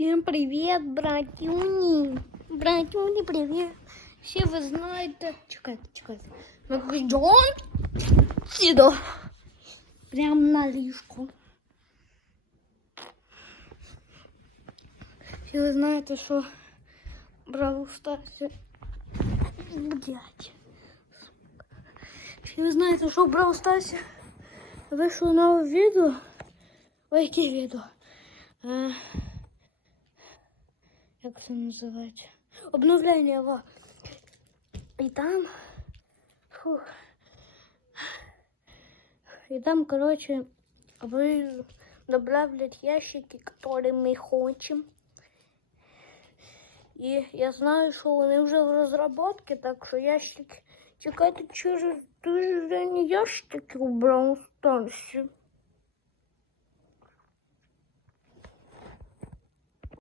Всем привет, братюни! Братюни, привет! Всі ви знаєте. Чекайте, чекайте. Ми йдемо сюди. Прямо на ліжко. Всі ви знаєте, що Бравл Старсі. Блять. Всі ви знаєте, що в Бравл Старсі вийшло нове відео. Ой, яке відео? Е, як це називається? Обновлення його. І там. Фу. И там, короче, вы добавлять ящики, которые мы хотим. И я знаю, що вони вже в розробці, так що ящики. Чекайте через тиждень ящики у Браун Старсі.